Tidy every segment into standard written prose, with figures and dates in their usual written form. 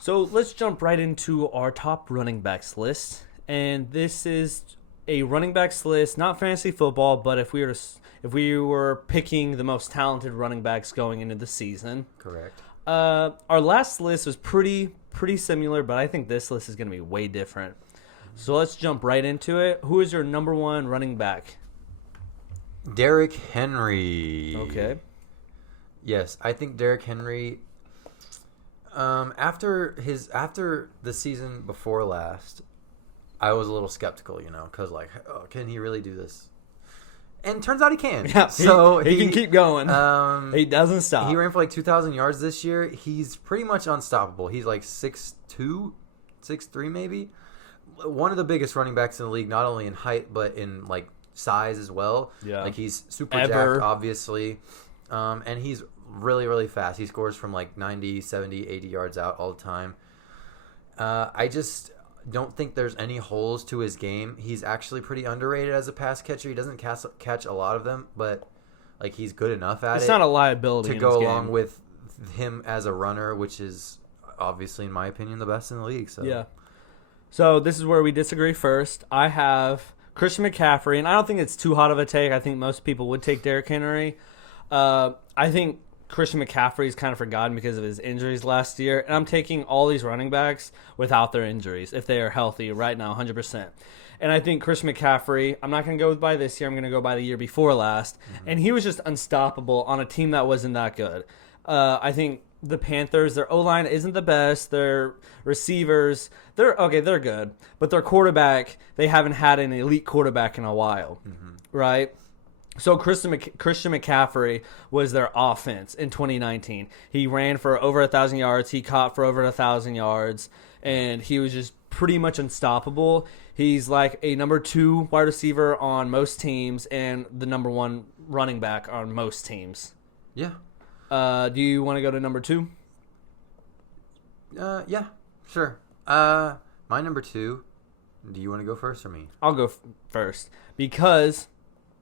So let's jump right into our top running backs list. And this is a running backs list, not fantasy football, but if we were picking the most talented running backs going into the season. Correct. Our last list was pretty similar, but I think this list is going to be way different. So let's jump right into it. Who is your number one running back? Derrick Henry. Okay. Yes, I think Derrick Henry. After the season before last, I was a little skeptical, because can he really do this? And turns out he can. Yeah, so he can keep going. He doesn't stop. He ran for 2,000 yards this year. He's pretty much unstoppable. He's 6'2", 6'3", maybe. One of the biggest running backs in the league, not only in height but in size as well. Yeah. He's super jacked, obviously, and he's really, really fast. He scores from 90, 70, 80 yards out all the time. I just don't think there's any holes to his game. He's actually pretty underrated as a pass catcher. He doesn't catch a lot of them, but he's good enough at it. It's not a liability to go along with him as a runner, which is obviously, in my opinion, the best in the league. So yeah. So this is where we disagree first. I have Christian McCaffrey, and I don't think it's too hot of a take. I think most people would take Derrick Henry. I think Christian McCaffrey is kind of forgotten because of his injuries last year, and I'm taking all these running backs without their injuries if they are healthy right now, 100%. And I think Christian McCaffrey, I'm not going to go by this year. I'm going to go by the year before last, and he was just unstoppable on a team that wasn't that good. I think the Panthers, their O-line isn't the best. Their receivers, they're good. But their quarterback, they haven't had an elite quarterback in a while, right? So Christian McCaffrey was their offense in 2019. He ran for over 1,000 yards. He caught for over 1,000 yards, and he was just pretty much unstoppable. He's like a number 2 wide receiver on most teams and the number 1 running back on most teams. Yeah. Do you want to go to number 2? Yeah, sure. My number 2. Do you want to go first or me? I'll go first because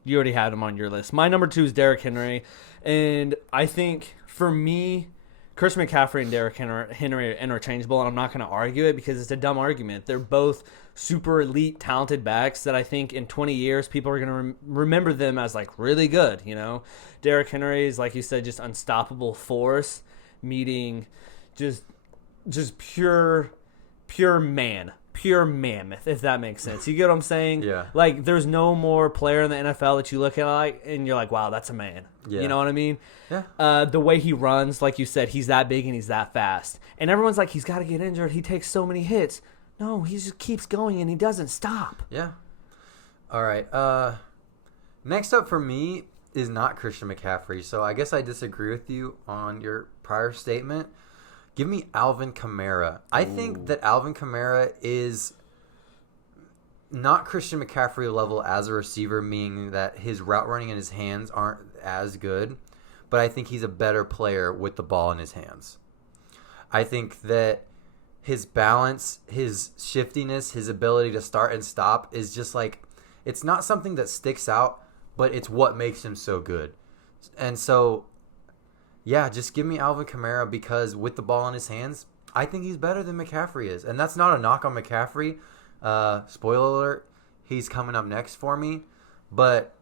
you already had him on your list. My number 2 is Derrick Henry, and I think for me, Christian McCaffrey and Derrick Henry are interchangeable, and I'm not going to argue it because it's a dumb argument. They're both super elite, talented backs that I think in 20 years people are going to remember them as really good. Derrick Henry is, like you said, just unstoppable force, meeting just pure man. Pure mammoth, if that makes sense. You get what I'm saying? Yeah. There's no more player in the NFL that you look at and you're like, wow, that's a man. Yeah. You know what I mean? Yeah. The way he runs, like you said, he's that big and he's that fast. And everyone's like, he's got to get injured. He takes so many hits. No, he just keeps going and he doesn't stop. Yeah. All right. Next up for me is not Christian McCaffrey. So I guess I disagree with you on your prior statement. Give me Alvin Kamara. I think that Alvin Kamara is not Christian McCaffrey level as a receiver, meaning that his route running and his hands aren't as good, but I think he's a better player with the ball in his hands. I think that his balance, his shiftiness, his ability to start and stop is just it's not something that sticks out, but it's what makes him so good. And so, yeah, just give me Alvin Kamara because with the ball in his hands, I think he's better than McCaffrey is. And that's not a knock on McCaffrey. Spoiler alert, he's coming up next for me. But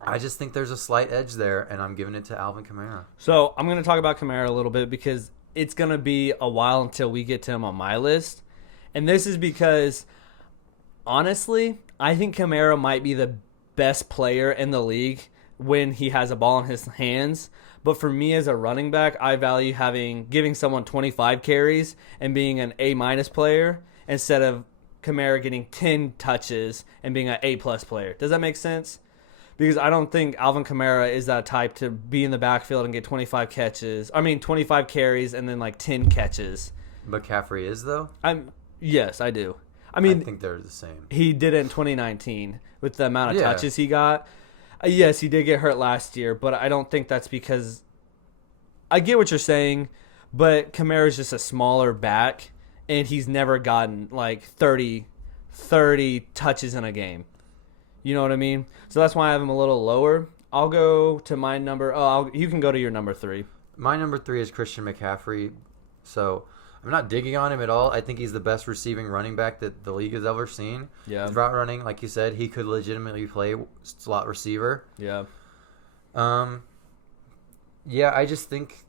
I just think there's a slight edge there, and I'm giving it to Alvin Kamara. So I'm going to talk about Kamara a little bit because it's going to be a while until we get to him on my list. And this is because, honestly, I think Kamara might be the best player in the league when he has a ball in his hands. But for me as a running back, I value giving someone 25 carries and being an A- player instead of Kamara getting 10 touches and being an A+ player. Does that make sense? Because I don't think Alvin Kamara is that type to be in the backfield and get 25 carries and then 10 catches. McCaffrey is, though? Yes, I do. I think they're the same. He did it in 2019 with the amount of touches he got. Yes, he did get hurt last year, but I don't think that's because – I get what you're saying, but Kamara's just a smaller back, and he's never gotten 30 touches in a game. You know what I mean? So that's why I have him a little lower. I'll go to my number – you can go to your number 3. My number 3 is Christian McCaffrey. So I'm not digging on him at all. I think he's the best receiving running back that the league has ever seen. Yeah. His route running, like you said, he could legitimately play slot receiver. Yeah. Yeah, I just think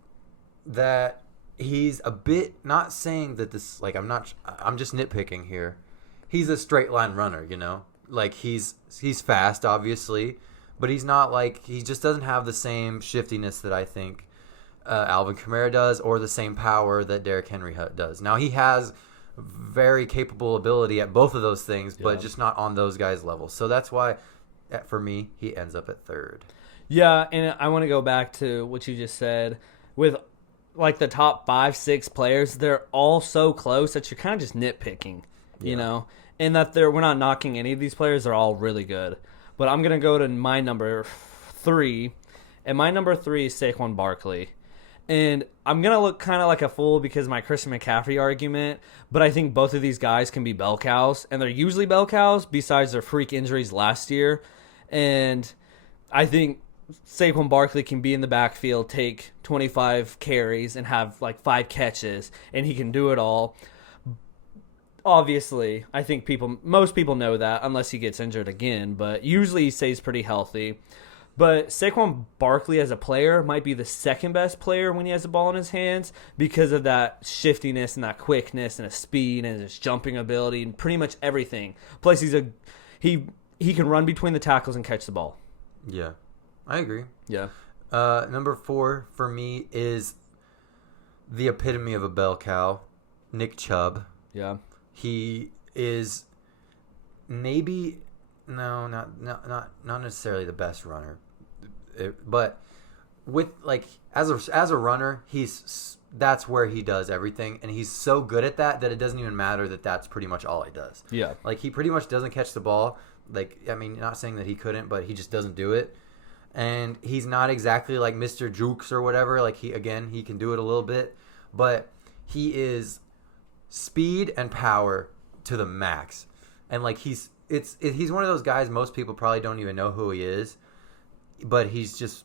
that he's a bit, not saying that this, like, I'm just nitpicking here. He's a straight line runner, you know? Like, he's fast, obviously, but he's not like, he just doesn't have the same shiftiness that I think Alvin Kamara does, or the same power that Derrick Henry does. Now, he has very capable ability at both of those things, but just not on those guys' levels. So that's why, for me, he ends up at third. Yeah, and I want to go back to what you just said. With, like, the top 5-6 players, they're all so close that you're kind of just nitpicking, you know? And that we're not knocking any of these players. They're all really good. But I'm going to go to my number 3, and my number 3 is Saquon Barkley. And I'm going to look kind of like a fool because of my Christian McCaffrey argument, but I think both of these guys can be bell cows, and they're usually bell cows besides their freak injuries last year. And I think Saquon Barkley can be in the backfield, take 25 carries, and have like 5 catches, and he can do it all. Obviously, I think most people know that unless he gets injured again, but usually he stays pretty healthy. But Saquon Barkley as a player might be the second best player when he has the ball in his hands because of that shiftiness and that quickness and his speed and his jumping ability and pretty much everything. Plus, he can run between the tackles and catch the ball. Yeah, I agree. Yeah. Number 4 for me is the epitome of a bell cow, Nick Chubb. Yeah. He is maybe not necessarily the best runner, but with like as a runner, that's where he does everything, and he's so good at that it doesn't even matter that that's pretty much all he does. Yeah. Like he pretty much doesn't catch the ball. Like I mean, not saying that he couldn't, but he just doesn't do it. And he's not exactly like Mr. Jukes or whatever. Like he can do it a little bit, but he is speed and power to the max. And like he's one of those guys most people probably don't even know who he is, but he's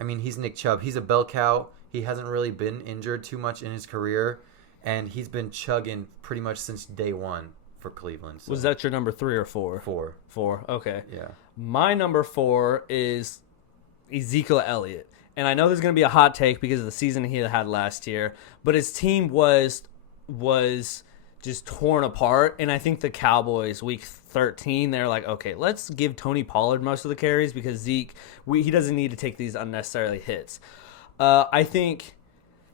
Nick Chubb. He's a bell cow. He hasn't really been injured too much in his career, and he's been chugging pretty much since day one for Cleveland. So. Was that your number 3 or 4? 4. 4. Okay. Yeah. My number 4 is Ezekiel Elliott. And I know there's going to be a hot take because of the season he had last year, but his team was just torn apart. And I think the Cowboys, week 13, they're like, okay, let's give Tony Pollard most of the carries because Zeke, he doesn't need to take these unnecessarily hits. I think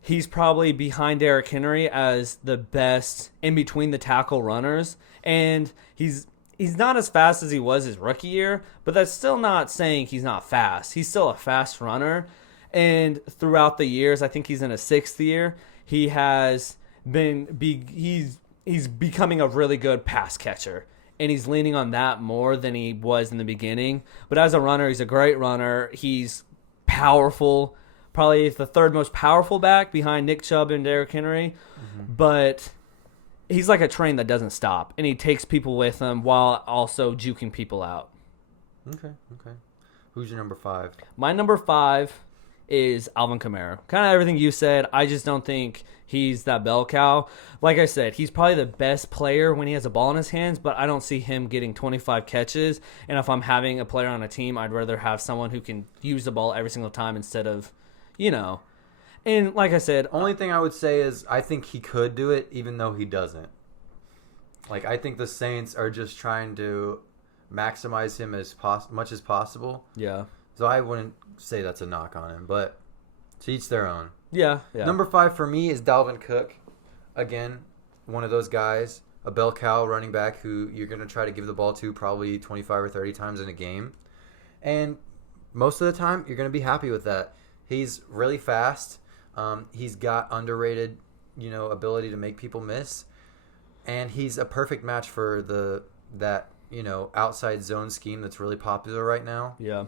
he's probably behind Derrick Henry as the best in between the tackle runners. And he's not as fast as he was his rookie year, but that's still not saying he's not fast. He's still a fast runner. And throughout the years, I think he's in his 6th year, he has he's becoming a really good pass catcher. And he's leaning on that more than he was in the beginning. But as a runner, he's a great runner. He's powerful. Probably the 3rd most powerful back behind Nick Chubb and Derrick Henry. Mm-hmm. But he's like a train that doesn't stop. And he takes people with him while also juking people out. Okay. Who's your number 5? My number 5 is Alvin Kamara. Kind of everything you said. I just don't think he's that bell cow. Like I said, he's probably the best player when he has a ball in his hands, but I don't see him getting 25 catches. And if I'm having a player on a team, I'd rather have someone who can use the ball every single time instead of, And like I said, only thing I would say is I think he could do it even though he doesn't. Like I think the Saints are just trying to maximize him as much as possible. Yeah. So I wouldn't say that's a knock on him, but to each their own. Yeah. Number 5 for me is Dalvin Cook. Again, one of those guys, a bell cow running back who you're going to try to give the ball to probably 25 or 30 times in a game. And most of the time, you're going to be happy with that. He's really fast. He's got underrated, ability to make people miss. And he's a perfect match for that outside zone scheme that's really popular right now. Yeah.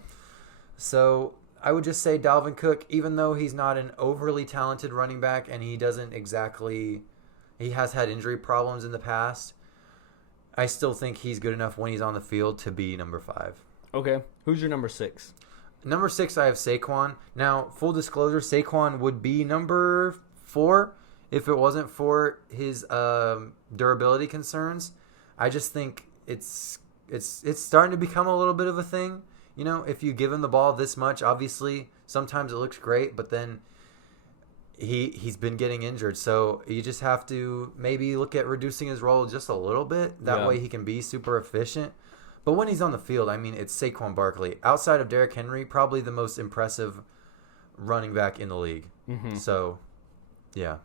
So I would just say Dalvin Cook, even though he's not an overly talented running back and he has had injury problems in the past, I still think he's good enough when he's on the field to be number 5. Okay. Who's your number 6? Number 6, I have Saquon. Now, full disclosure, Saquon would be number 4 if it wasn't for his durability concerns, I just think it's starting to become a little bit of a thing. You know, if you give him the ball this much, obviously sometimes it looks great, but then he's been getting injured. So you just have to maybe look at reducing his role just a little bit. That way he can be super efficient. But when he's on the field, I mean, it's Saquon Barkley. Outside of Derrick Henry, probably the most impressive running back in the league. Mm-hmm. So, yeah.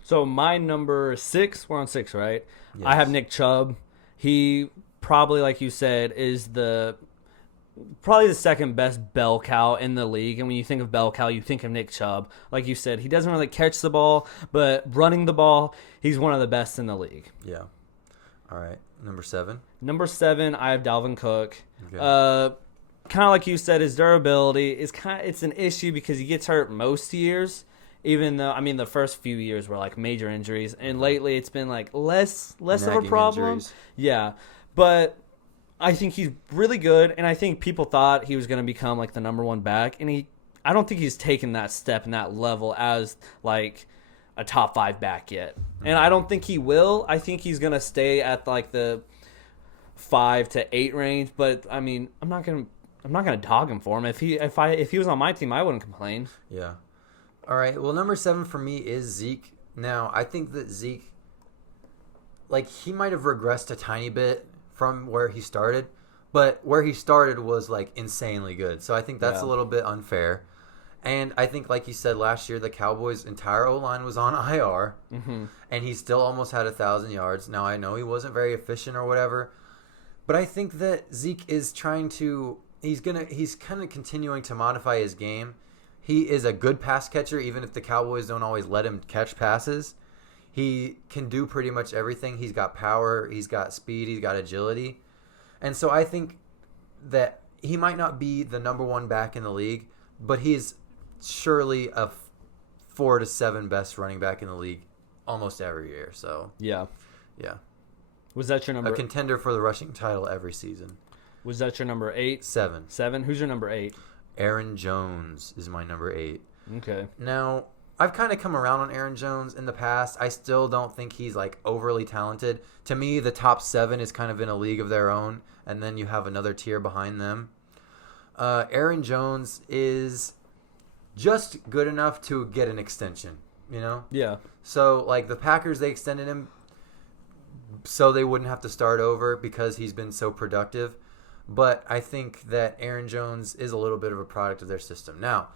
So my number 6, we're on 6, right? Yes. I have Nick Chubb. He probably, like you said, is probably the second best bell cow in the league. And when you think of bell cow, you think of Nick Chubb. Like you said, he doesn't really catch the ball, but running the ball, he's one of the best in the league. Yeah. All right. Number 7. Number 7, I have Dalvin Cook. Okay. Kind of like you said, his durability it's an issue because he gets hurt most years. Even though, I mean, the first few years were like major injuries, and lately it's been like less of a problem. Injuries. Yeah, but I think he's really good, and I think people thought he was going to become like the number 1 back, and I don't think he's taken that step and that level as like a top 5 back yet, and I don't think he will. I think he's going to stay at like the 5 to 8 range, but I mean, I'm not gonna dog him for him. If he was on my team, I wouldn't complain. Yeah. All right. Well, number 7 for me is Zeke. Now, I think that Zeke, like, he might have regressed a tiny bit from where he started, but where he started was like insanely good. So I think that's a little bit unfair. And I think, like you said, last year the Cowboys' entire O-line was on IR, and he still almost had 1,000 yards. Now, I know he wasn't very efficient or whatever, but I think that Zeke is trying to he's kind of continuing to modify his game. He is a good pass catcher, even if the Cowboys don't always let him catch passes. He can do pretty much everything. He's got power, he's got speed, he's got agility. And so I think that he might not be the number 1 back in the league, but he's surely a 4 to 7 best running back in the league almost every year. So, yeah. Was that your number? A contender for the rushing title every season. Was that your number 8? 7. 7? Who's your number 8? Aaron Jones is my number 8. Okay. Now, I've kind of come around on Aaron Jones in the past. I still don't think he's like overly talented. To me, the top 7 is kind of in a league of their own, and then you have another tier behind them. Aaron Jones is just good enough to get an extension, you know? Yeah. So, like, the Packers, they extended him so they wouldn't have to start over because he's been so productive. But I think that Aaron Jones is a little bit of a product of their system. Now,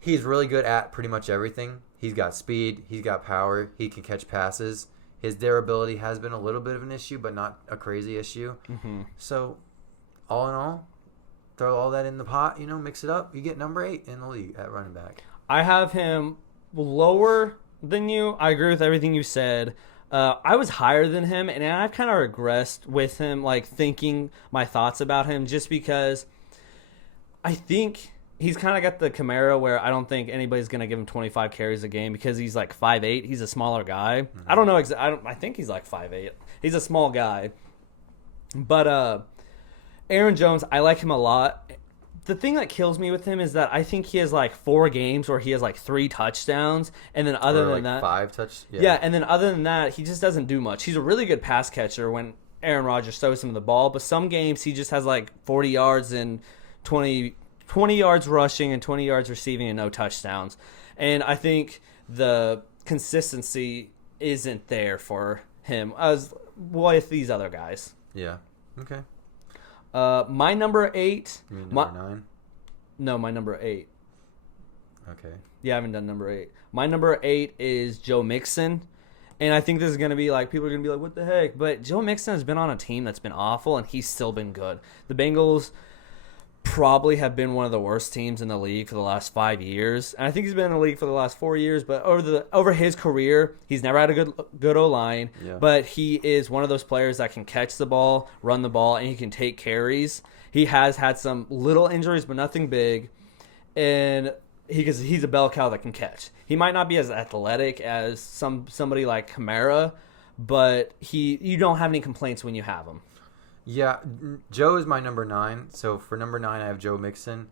he's really good at pretty much everything. He's got speed. He's got power. He can catch passes. His durability has been a little bit of an issue, but not a crazy issue. So, all in all, throw all that in the pot, mix it up. You get number 8 in the league at running back. I have him lower than you. I agree with everything you said. I was higher than him, and I've kind of regressed with him, like thinking my thoughts about him, just because I think he's kind of got the Camaro where I don't think anybody's going to give him 25 carries a game because he's like 5'8". He's a smaller guy. I don't know. I think he's like 5'8". He's a small guy. But Aaron Jones, I like him a lot. The thing that kills me with him is that I think he has like 4 games where he has like 3 touchdowns, and then other than that, 5 touchdowns. Yeah, and then other than that, he just doesn't do much. He's a really good pass catcher when Aaron Rodgers throws him the ball, but some games he just has like 40 yards and 20 yards rushing and 20 yards receiving and no touchdowns. And I think the consistency isn't there for him as with these other guys. Yeah. Okay. My number 8. You mean number 9? No, my number 8. Okay. Yeah, I haven't done number 8. My number 8 is Joe Mixon. And I think this is going to be like, people are going to be like, what the heck? But Joe Mixon has been on a team that's been awful, and he's still been good. The Bengals probably have been one of the worst teams in the league for the last 5 years. And I think he's been in the league for the last 4 years. But over his career, he's never had a good O-line. Yeah. But he is one of those players that can catch the ball, run the ball, and he can take carries. He has had some little injuries, but nothing big. And he's a bell cow that can catch. He might not be as athletic as somebody like Kamara, but you don't have any complaints when you have him. Yeah, Joe is my number 9. So for number 9, I have Joe Mixon.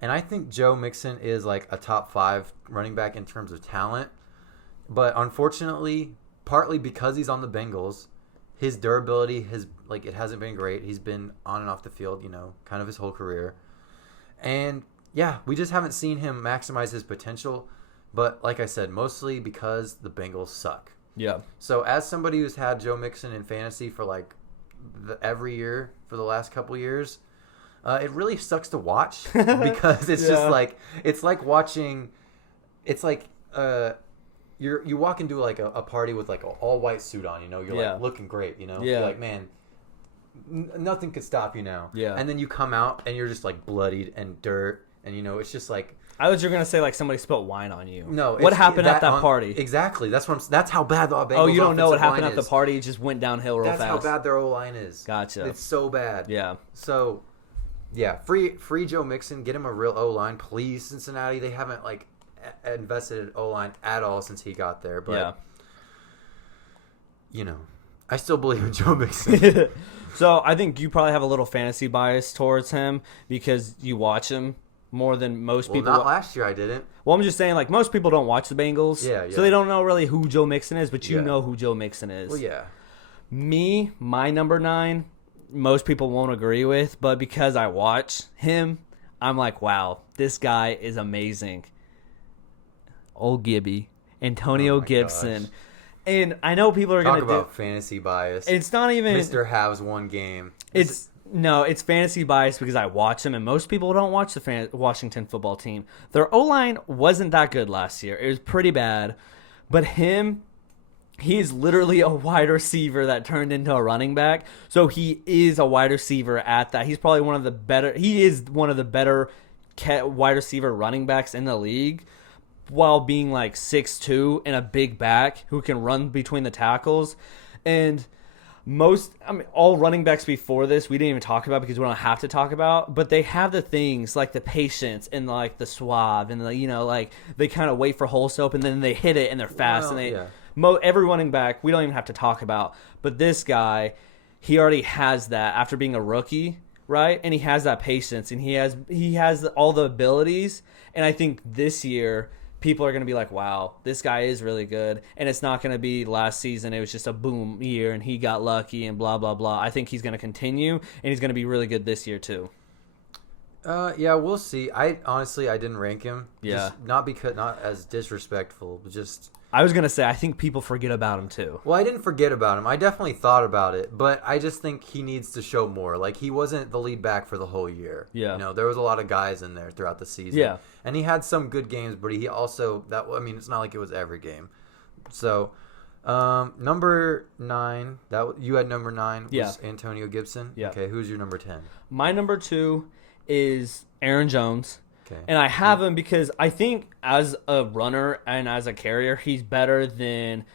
And I think Joe Mixon is like a top 5 running back in terms of talent. But unfortunately, partly because he's on the Bengals, his durability it hasn't been great. He's been on and off the field, kind of his whole career. And yeah, we just haven't seen him maximize his potential. But like I said, mostly because the Bengals suck. Yeah. So as somebody who's had Joe Mixon in fantasy for every year for the last couple years, it really sucks to watch because it's just it's like watching. It's like you walk into a party with an all white suit on. You're looking great. Yeah. You're like, man, nothing could stop you now. Yeah. And then you come out and you're just bloodied and dirt, and it's just I was gonna say somebody spilled wine on you. No, what happened at that party? Exactly. That's how bad the Bengals. Oh, you don't know what happened at is. the party? It just went downhill real fast. That's how bad their O-line is. Gotcha. It's so bad. Yeah. So, yeah, free Joe Mixon. Get him a real O-line, please, Cincinnati. They haven't invested in O-line at all since he got there. But I still believe in Joe Mixon. So I think you probably have a little fantasy bias towards him because you watch him more than most people. Not last year, I didn't. Well, I'm just saying, most people don't watch the Bengals. Yeah. So they don't know really who Joe Mixon is, but you know who Joe Mixon is. Well, yeah. Me, my number 9, most people won't agree with, but because I watch him, I'm like, wow, this guy is amazing. Old Gibby, Antonio Gibson. Gosh. And I know people are going to talk about fantasy bias. It's not even Mr. Has one game. It's fantasy bias because I watch them, and most people don't watch the Washington football team. Their O-line wasn't that good last year. It was pretty bad. But he's literally a wide receiver that turned into a running back. So he is a wide receiver at that. He's probably one of the better wide receiver running backs in the league, while being 6'2" and a big back who can run between the tackles. And all running backs before this we didn't even talk about because we don't have to talk about, but they have the things like the patience and the suave and they kind of wait for holes to open, then they hit it and they're fast. Every running back we don't even have to talk about, but this guy, he already has that after being a rookie, right? And he has that patience and he has all the abilities. And I think this year people are going to be like, wow, this guy is really good. And it's not going to be last season. It was just a boom year and he got lucky and blah, blah, blah. I think he's going to continue and he's going to be really good this year too. Yeah, we'll see. I didn't rank him. Yeah. Not as disrespectful, but just... I was going to say, I think people forget about him too. Well, I didn't forget about him. I definitely thought about it, but I just think he needs to show more. He wasn't the lead back for the whole year. Yeah. There was a lot of guys in there throughout the season. Yeah. And he had some good games, but he also... it's not like it was every game. So, number 9, you had number 9 was Antonio Gibson? Yeah. Okay, who's your number 10? My number 2 is Aaron Jones. Okay. And I have him because I think as a runner and as a carrier, he's better than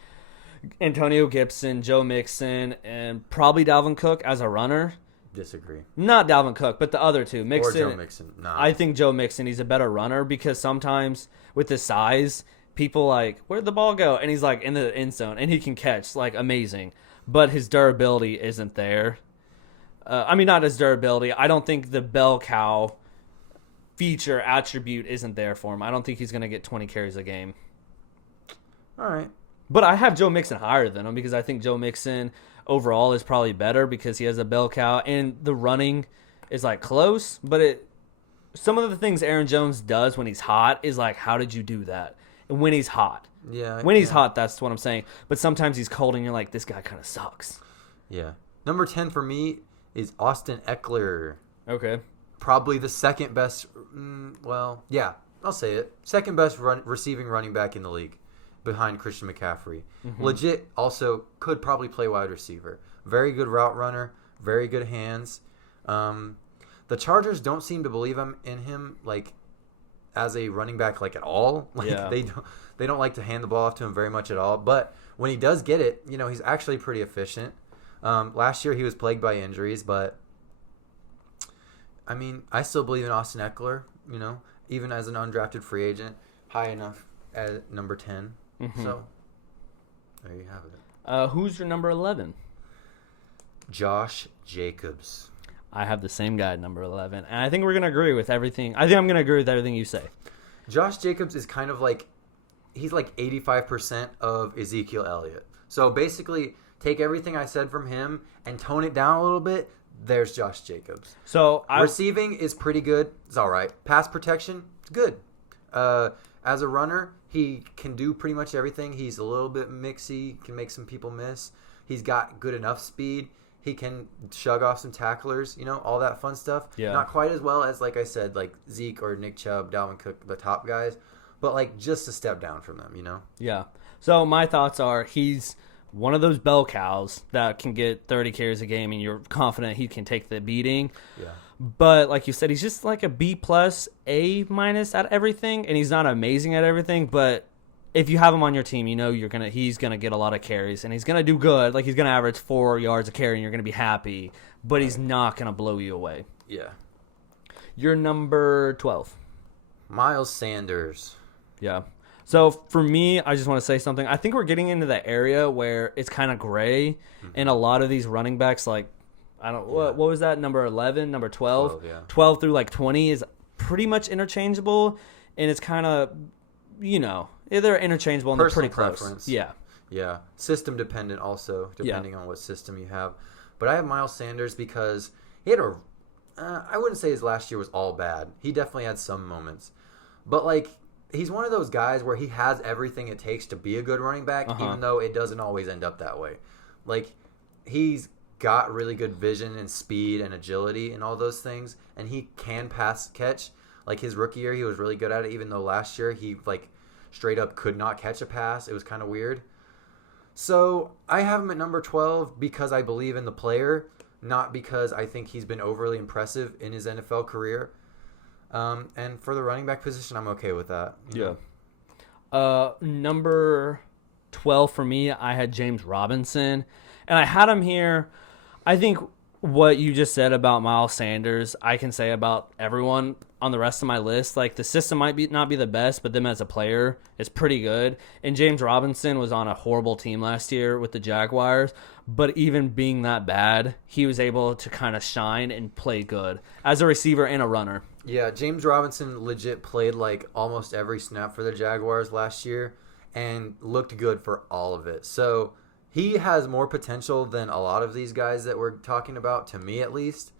Antonio Gibson, Joe Mixon, and probably Dalvin Cook as a runner. Disagree. Not Dalvin Cook, but the other two. Mixon. Or Joe Mixon. Nah. I think Joe Mixon, he's a better runner because sometimes with his size, people where'd the ball go? And he's in the end zone, and he can catch amazing. But his durability isn't there. Not his durability. I don't think the bell cow feature attribute isn't there for him. I don't think he's going to get 20 carries a game. All right. But I have Joe Mixon higher than him because I think Joe Mixon overall is probably better because he has a bell cow and the running is close. But some of the things Aaron Jones does when he's hot is how did you do that? And when he's hot. Yeah. When he's hot, that's what I'm saying. But sometimes he's cold and you're this guy kind of sucks. Yeah. Number 10 for me is Austin Eckler. Okay. Probably the second best, I'll say it. Second best receiving running back in the league behind Christian McCaffrey. Mm-hmm. Legit also could probably play wide receiver. Very good route runner, very good hands. The Chargers don't seem to believe in him as a running back at all. They don't like to hand the ball off to him very much at all. But when he does get it, he's actually pretty efficient. Last year he was plagued by injuries, but I still believe in Austin Eckler, even as an undrafted free agent, high enough at number 10. Mm-hmm. So, there you have it. Who's your number 11? Josh Jacobs. I have the same guy at number 11, and I think we're going to agree with everything. I think I'm going to agree with everything you say. Josh Jacobs is kind of he's like 85% of Ezekiel Elliott. So basically, take everything I said from him and tone it down a little bit. There's Josh Jacobs. So Receiving is pretty good. It's all right. Pass protection, it's good. As a runner, he can do pretty much everything. He's a little bit mixy, can make some people miss. He's got good enough speed. He can shug off some tacklers, all that fun stuff. Yeah. Not quite as well as, like I said, like Zeke or Nick Chubb, Dalvin Cook, the top guys, but like just a step down from them, Yeah. So my thoughts are he's one of those bell cows that can get 30 carries a game, and you're confident he can take the beating. Yeah. But like you said, he's just like a B plus, A minus at everything, and he's not amazing at everything. But if you have him on your team, he's gonna get a lot of carries, and he's gonna do good. Like he's gonna average 4 yards a carry, and you're gonna be happy. But he's not gonna blow you away. Yeah. You're number 12. Miles Sanders. Yeah. So for me, I just want to say something. I think we're getting into the area where it's kind of gray, and a lot of these running backs, like what was that, number 11, number 12? 12 through like 20 is pretty much interchangeable, and it's kind of, they're interchangeable and they're pretty close. Preference. Yeah. Yeah. System dependent also, depending on what system you have. But I have Miles Sanders because he had I wouldn't say his last year was all bad. He definitely had some moments. But like, he's one of those guys where he has everything it takes to be a good running back, even though it doesn't always end up that way. Like, he's got really good vision and speed and agility and all those things, and he can pass catch. Like, his rookie year, he was really good at it, even though last year he, like, straight up could not catch a pass. It was kind of weird. So, I have him at number 12 because I believe in the player, not because I think he's been overly impressive in his NFL career. And for the running back position, I'm okay with that. Yeah. Number 12 for me, I had James Robinson, and I had him here. I think what you just said about Miles Sanders, I can say about everyone on the rest of my list. Like, the system might not be the best, but them as a player is pretty good. And James Robinson was on a horrible team last year with the Jaguars, but even being that bad, he was able to kind of shine and play good as a receiver and a runner. Yeah, James Robinson legit played like almost every snap for the Jaguars last year and looked good for all of it. So he has more potential than a lot of these guys that we're talking about, to me at least.